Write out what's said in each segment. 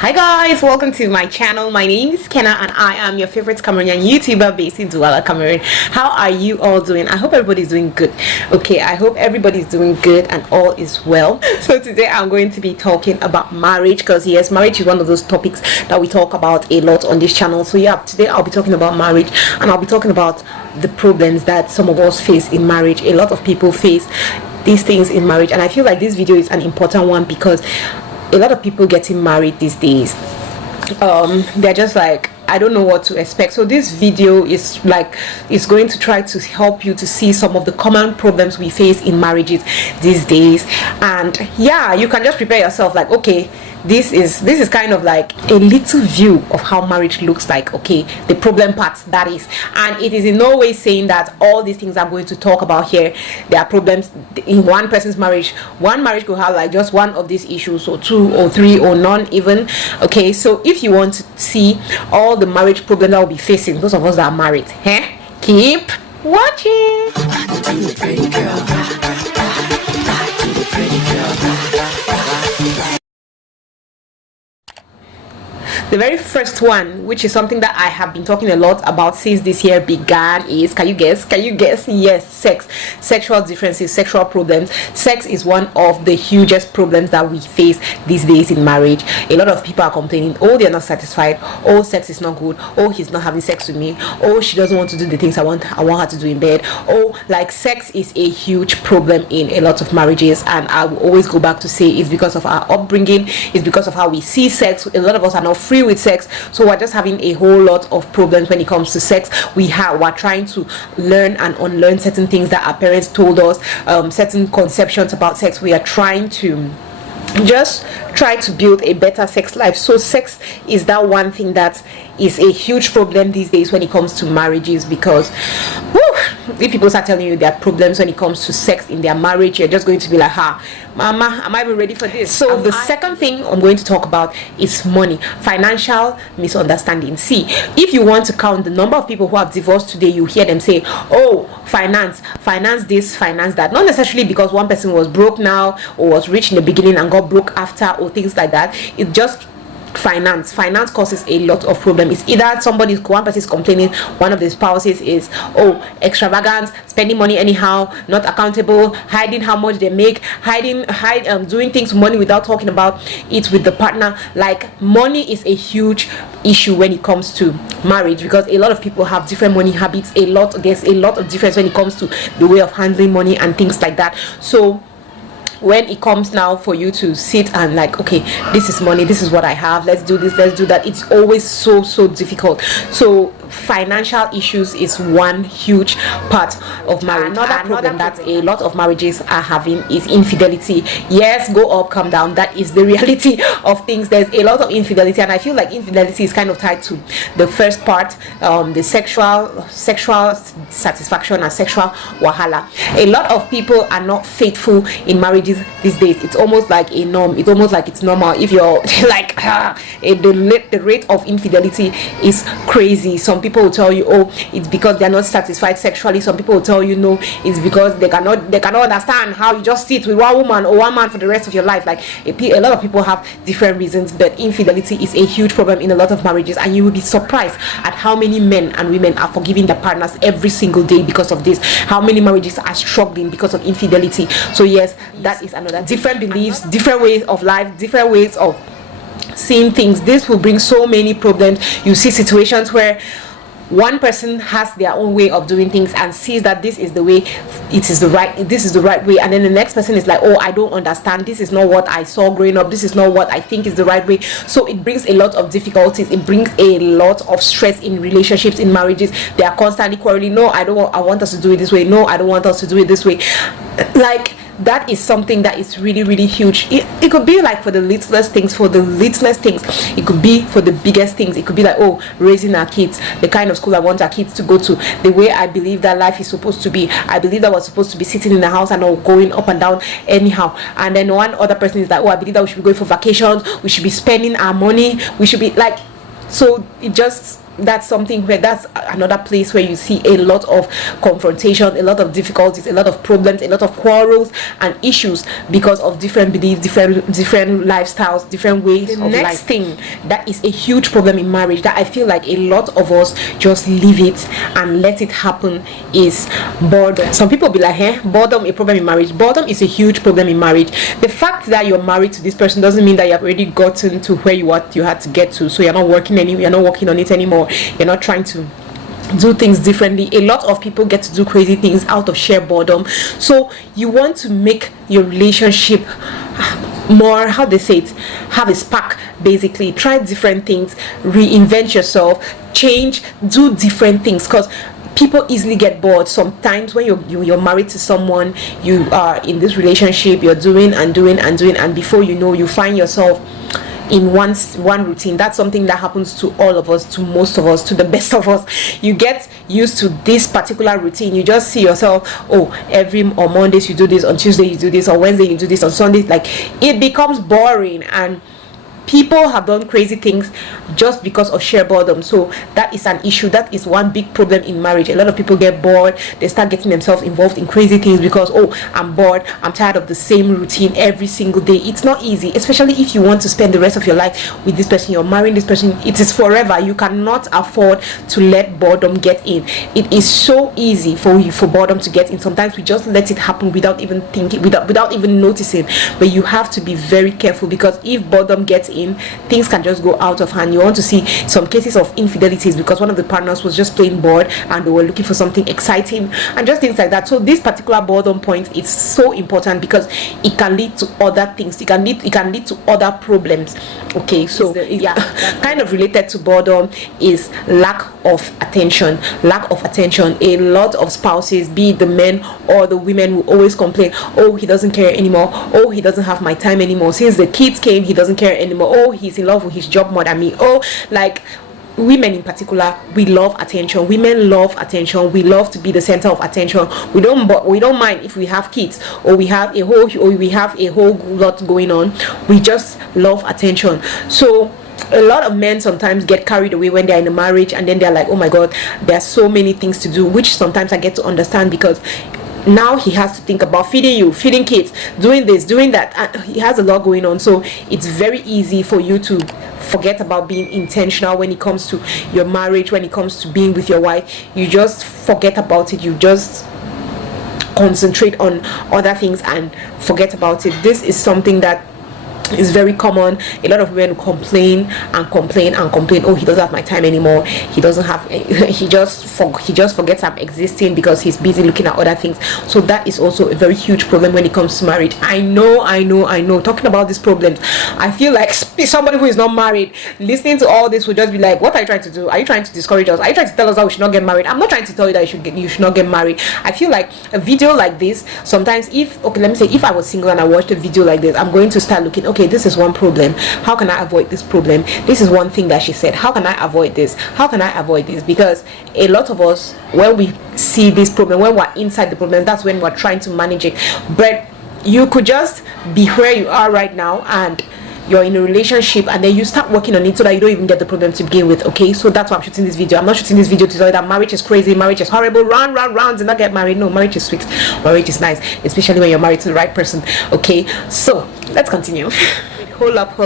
Hi guys, welcome to my channel. My name is Kenna and I am your favorite Cameroonian YouTuber based in Douala, Cameroon. How are you all doing? I hope everybody's doing good. Okay, I hope everybody's doing good and all is well. So today I'm going to be talking about marriage, because yes, marriage is one of those topics that we talk about a lot on this channel. So yeah, today I'll be talking about marriage, and I'll be talking about the problems that some of us face in marriage. A lot of people face these things in marriage, and I feel like this video is an important one because a lot of people getting married these days, they're just like, I don't know what to expect. So this video is going to try to help you to see some of the common problems we face in marriages these days. And yeah, you can just prepare yourself like, okay, this is kind of like a little view of how marriage looks like. Okay, the problem parts, that is. And it is in no way saying that all these things I'm going to talk about here, there are problems in one person's marriage. One marriage could have like just one of these issues, or two or three or none even. Okay, so if you want to see all the marriage problems that we'll be facing, those of us that are married, keep watching. The very first one, which is something that I have been talking a lot about since this year began, is, can you guess? Yes, sex. Sexual differences, sexual problems. Sex is one of the hugest problems that we face these days in marriage. A lot of people are complaining, oh, they're not satisfied, oh, sex is not good, oh, he's not having sex with me, oh, she doesn't want to do the things I want her to do in bed. Oh, like, sex is a huge problem in a lot of marriages, and I will always go back to say it's because of our upbringing, it's because of how we see sex. A lot of us are not free with sex, so we're just having a whole lot of problems when it comes to sex. We're trying to learn and unlearn certain things that our parents told us, certain conceptions about sex. We are trying to just try to build a better sex life. So sex is that one thing that is a huge problem these days when it comes to marriages, because if people start telling you there are problems when it comes to sex in their marriage, you're just going to be like, mama, am I even ready for this? So the second thing I'm going to talk about is money, financial misunderstanding. See, if you want to count the number of people who have divorced today, you hear them say, oh, finance this, finance that. Not necessarily because one person was broke now or was rich in the beginning and got broke after, or things like that. It's just finance causes a lot of problem. It's either one person is complaining, one of the spouses is, oh, extravagance, spending money anyhow, not accountable, hiding how much they make, doing things with money without talking about it with the partner. Like, money is a huge issue when it comes to marriage, because a lot of people have different money habits. There's a lot of difference when it comes to the way of handling money and things like that. So when it comes now for you to sit and like, okay, this is money, this is what I have, let's do this, let's do that, it's always so difficult. So financial issues is one huge part of marriage. Another problem that a lot of marriages are having is infidelity. Yes, go up, come down, that is the reality of things. There's a lot of infidelity, and I feel like infidelity is kind of tied to the first part, the sexual satisfaction and sexual wahala. A lot of people are not faithful in marriages these days. It's almost like a norm, it's almost like it's normal. If you're like, the rate of infidelity is crazy. Some people will tell you, oh, it's because they're not satisfied sexually. Some people will tell you, no, it's because they cannot understand how you just sit with one woman or one man for the rest of your life. Like, a lot of people have different reasons, but infidelity is a huge problem in a lot of marriages, and you will be surprised at how many men and women are forgiving their partners every single day because of this. How many marriages are struggling because of infidelity. So yes, that is another. Different beliefs, different ways of life, different ways of seeing things. This will bring so many problems. You see situations where one person has their own way of doing things and sees that this is the way, this is the right way, and then the next person is like, oh, I don't understand, this is not what I saw growing up, this is not what I think is the right way. So it brings a lot of difficulties, it brings a lot of stress in relationships, in marriages. They are constantly quarreling. No, I want us to do it this way. No, I don't want us to do it this way. Like, that is something that is really huge. It could be like for the littlest things, it could be for the biggest things. It could be like, oh, raising our kids, the kind of school I want our kids to go to, the way I believe that life is supposed to be. I believe that we're supposed to be sitting in the house and not going up and down anyhow. And then one other person is like, oh, I believe that we should be going for vacations, we should be spending our money, we should be like. So it just that's something where that's another place where you see a lot of confrontation, a lot of difficulties, a lot of problems, a lot of quarrels and issues because of different beliefs, different lifestyles, different ways of life. The next thing that is a huge problem in marriage that I feel like a lot of us just leave it and let it happen is boredom. Some people be like, boredom a problem in marriage. Boredom is a huge problem in marriage. The fact that you're married to this person doesn't mean that you have already gotten to where you had to get to, so you're not working on it anymore. You're not trying to do things differently. A lot of people get to do crazy things out of sheer boredom. So you want to make your relationship more, how they say it, have a spark. Basically, try different things, reinvent yourself, change, do different things, because people easily get bored. Sometimes when you're married to someone, you are in this relationship, you're doing and before you know, you find yourself in one routine. That's something that happens to all of us, to most of us, to the best of us. You get used to this particular routine. You just see yourself, on Mondays you do this, on Tuesday you do this, on Wednesday you do this, on Sunday, like it becomes boring. And people have done crazy things just because of sheer boredom. So that is an issue. That is one big problem in marriage. A lot of people get bored. They start getting themselves involved in crazy things because, I'm bored, I'm tired of the same routine every single day. It's not easy, especially if you want to spend the rest of your life with this person. You're marrying this person. It is forever. You cannot afford to let boredom get in. It is so easy for boredom to get in. Sometimes we just let it happen without even thinking, without even noticing. But you have to be very careful, because if boredom gets in, things can just go out of hand. You want to see some cases of infidelities because one of the partners was just plain bored and they were looking for something exciting and just things like that. So this particular boredom point is so important because it can lead to other things. It can lead to other problems. Okay, so kind of related to boredom is lack of attention. A lot of spouses, be it the men or the women, will always complain, he doesn't care anymore, he doesn't have my time anymore, since the kids came he doesn't care anymore, he's in love with his job more than me. Like women in particular, we love attention. Women love attention. We love to be the center of attention. We don't mind if we have kids or we have a whole lot going on. We just love attention. So a lot of men sometimes get carried away when they're in a marriage, and then they're like, oh my god, there are so many things to do, which sometimes I get to understand, because now he has to think about feeding you, feeding kids, doing this, doing that, and he has a lot going on. So it's very easy for you to forget about being intentional when it comes to your marriage, when it comes to being with your wife. You just forget about it. You just concentrate on other things and forget about it. This is something that is very common. A lot of women complain. He doesn't have my time anymore. He just forgets I'm existing because he's busy looking at other things. So that is also a very huge problem when it comes to marriage. I know. Talking about these problems, I feel like somebody who is not married listening to all this will just be like, what are you trying to do? Are you trying to discourage us? Are you trying to tell us that we should not get married? I'm not trying to tell you that you should not get married. I feel like a video like this, sometimes if I was single and I watched a video like this, I'm going to start looking, okay, this is one problem. How can I avoid this problem? This is one thing that she said. How can I avoid this? How can I avoid this? Because a lot of us, when we see this problem, when we're inside the problem, that's when we're trying to manage it. But you could just be where you are right now and you're in a relationship, and then you start working on it so that you don't even get the problem to begin with. Okay, so that's why I'm shooting this video. I'm not shooting this video to tell you that marriage is crazy, marriage is horrible, run, do not get married. No, marriage is sweet, marriage is nice, especially when you're married to the right person. Okay, so let's continue. Hold up.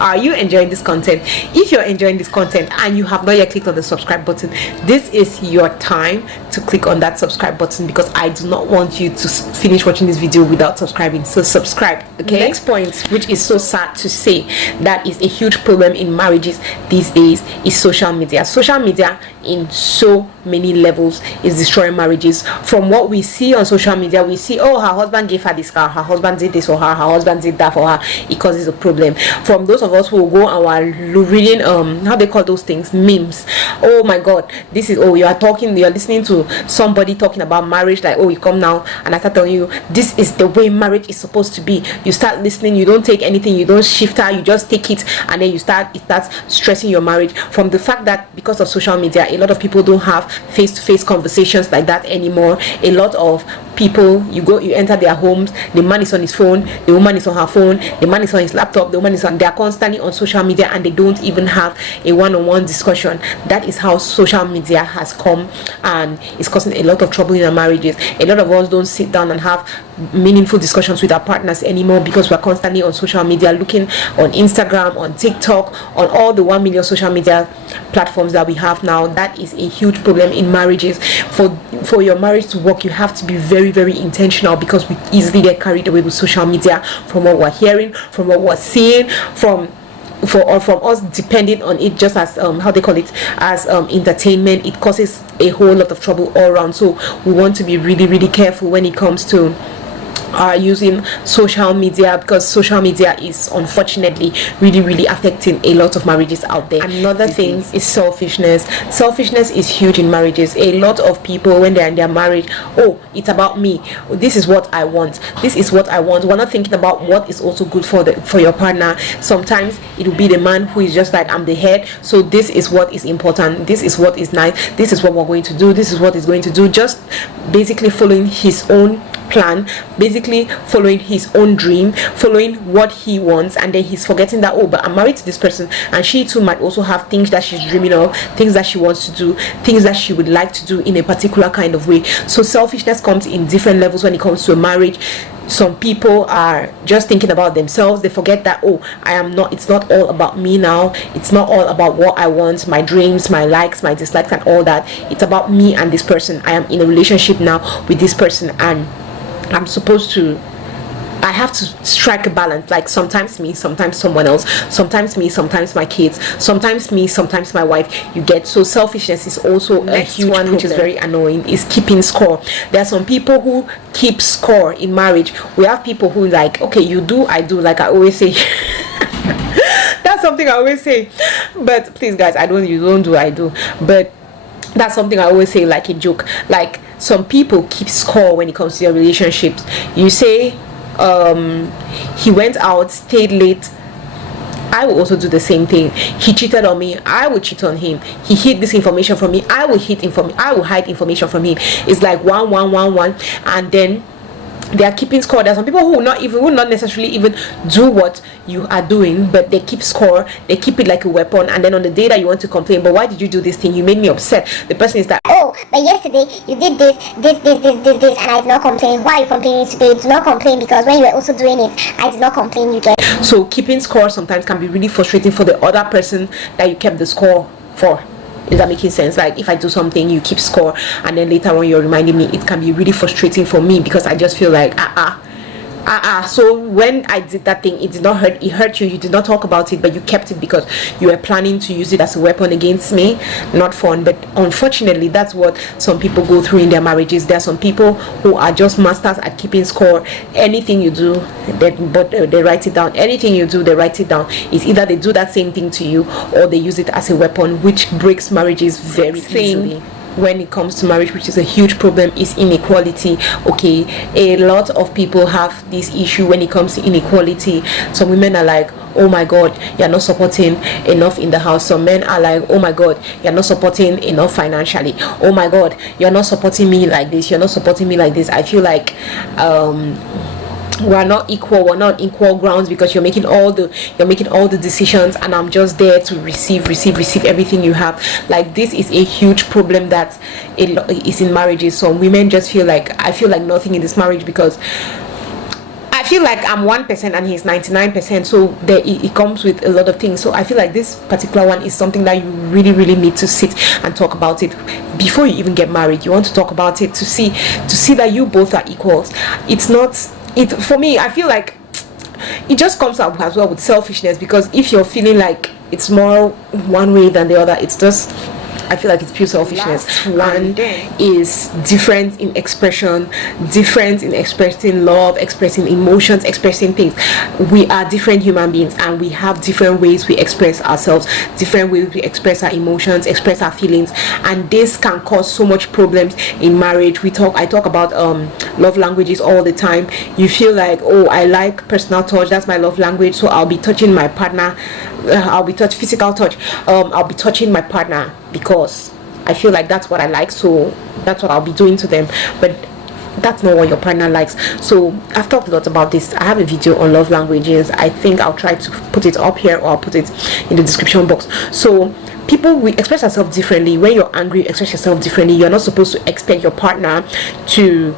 Are you enjoying this content? If you're enjoying this content and you have not yet clicked on the subscribe button, this is your time to click on that subscribe button, because I do not want you to finish watching this video without subscribing. So subscribe. Okay, next point, which is so sad to say that is a huge problem in marriages these days, is social media. Social media in so many levels is destroying marriages. From what we see on social media, we see, her husband gave her this car, her husband did this for her husband did that for her. It causes a problem. From those of us who will go and are reading how they call those things, memes. Oh my god, this is you're listening to somebody talking about marriage, like, you come now and I start telling you this is the way marriage is supposed to be. You start listening, you don't take anything, you don't shift her, you just take it, and then it starts stressing your marriage. From the fact that because of social media, a lot of people don't have face-to-face conversations like that anymore. A lot of people, you enter their homes, the man is on his phone, the woman is on her phone, the man is on his laptop, the woman is on, they are constantly on social media, and they don't even have a one-on-one discussion. That is how social media has come, and it's causing a lot of trouble in our marriages. A lot of us don't sit down and have meaningful discussions with our partners anymore, because we're constantly on social media, looking on Instagram, on TikTok, on all the 1 million social media platforms that we have now. That is a huge problem in marriages. For your marriage to work, you have to be very, very intentional, because we easily get carried away with social media, from what we're hearing, from what we're seeing, from us depending on it just as how they call it, as entertainment. It causes a whole lot of trouble all around. So we want to be really, really careful when it comes to using social media, because social media is unfortunately really, really affecting a lot of marriages out there. Another thing is selfishness. Selfishness is huge in marriages. A lot of people, when they're in their marriage, oh, it's about me, this is what I want, this is what I want. We're not thinking about what is also good for your partner. Sometimes it will be the man who is just like, I'm the head, so this is what is important, this is what is nice, this is what we're going to do, this is what is going to do, just basically following his own plan, basically following his own dream, following what he wants, and then he's forgetting that, oh, but I'm married to this person, and she too might also have things that she's dreaming of, things that she wants to do, things that she would like to do in a particular kind of way. So selfishness comes in different levels when it comes to a marriage. Some people are just thinking about themselves. They forget that, oh, it's not all about me now. It's not all about what I want, my dreams, my likes, my dislikes, and all that. It's about me and this person. I am in a relationship now with this person, and I have to strike a balance. Like, sometimes me, sometimes someone else, sometimes me, sometimes my kids, sometimes me, sometimes my wife. You get. So selfishness is also a huge one, which is very annoying, is keeping score. There are some people who keep score in marriage. We have people who, like, okay, you do, I do, like I always say. That's something I always say, but please guys, you don't do, I do. But that's something I always say, like a joke. Like, some people keep score when it comes to their relationships. You say, he went out, stayed late, I will also do the same thing. He cheated on me, I will cheat on him. He hid this information from me, I will hide information from him. It's like 1 1 1 1, and then they are keeping score. There are some people who will not necessarily even do what you are doing, but they keep score, they keep it like a weapon, and then on the day that you want to complain, but why did you do this thing, you made me upset, the person is like, oh, but yesterday you did this, and I did not complain. Why are you complaining today? Do not complain, because when you were also doing it, I did not complain. You get. So keeping score sometimes can be really frustrating for the other person that you kept the score for. Is that making sense? Like, if I do something, you keep score, and then later on you're reminding me, it can be really frustrating for me, because I just feel like so when I did that thing, it did not hurt, it hurt you did not talk about it, but you kept it because you were planning to use it as a weapon against me. Not fun. But unfortunately, that's what some people go through in their marriages. There are some people who are just masters at keeping score. Anything you do, they write it down. Anything you do, they write it down. It's either they do that same thing to you, or they use it as a weapon, which breaks marriages very easily. When it comes to marriage, which is a huge problem, is inequality. Okay, a lot of people have this issue when it comes to inequality. Some women are like, oh my god, you're not supporting enough in the house. Some men are like, oh my god, you're not supporting enough financially. Oh my god, you're not supporting me like this, you're not supporting me like this. I feel like we're not equal grounds, because you're making all the decisions, and I'm just there to receive everything you have. Like, this is a huge problem that is in marriages. So women just feel like, I feel like nothing in this marriage, because I feel like I'm 1% and he's 99%, so it comes with a lot of things. So I feel like this particular one is something that you really, really need to sit and talk about it before you even get married. You want to talk about it to see that you both are equals. For me, I feel like it just comes up as well with selfishness, because if you're feeling like it's more one way than the other, it's just, I feel like it's pure selfishness. One is different in expression, different in expressing love, expressing emotions, expressing things. We are different human beings, and we have different ways we express ourselves, different ways we express our emotions, express our feelings, and this can cause so much problems in marriage. I talk about love languages all the time. You feel like, oh, I like personal touch, that's my love language, so I'll be touching my partner, physical touch, I'll be touching my partner because I feel like that's what I like, so that's what I'll be doing to them. But that's not what your partner likes. So I've talked a lot about this. I have a video on love languages. I think I'll try to put it up here, or I'll put it in the description box. So people, we express ourselves differently. When you're angry, express yourself differently. You're not supposed to expect your partner to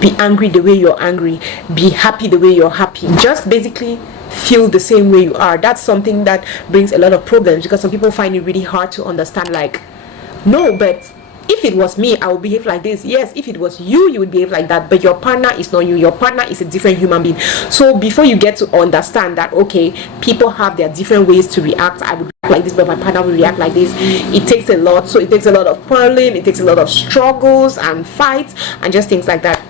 be angry the way you're angry, be happy the way you're happy. Just basically feel the same way you are. That's something that brings a lot of problems, because some people find it really hard to understand, like, no, but if it was me, I would behave like this. Yes, if it was you, you would behave like that. But your partner is not you. Your partner is a different human being. So before you get to understand that, okay, people have their different ways to react. I would react like this, but my partner will react like this. It takes a lot. So it takes a lot of quarreling. It takes a lot of struggles and fights and just things like that.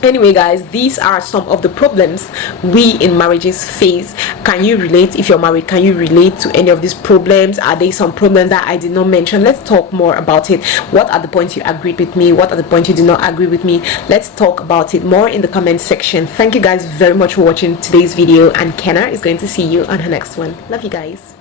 Anyway, guys, these are some of the problems we in marriages face. Can you relate? If you're married, can you relate to any of these problems? Are there some problems that I did not mention? Let's talk more about it. What are the points you agreed with me? What are the points you did not agree with me? Let's talk about it more in the comment section. Thank you guys very much for watching today's video, and Kenna is going to see you on her next one. Love you guys.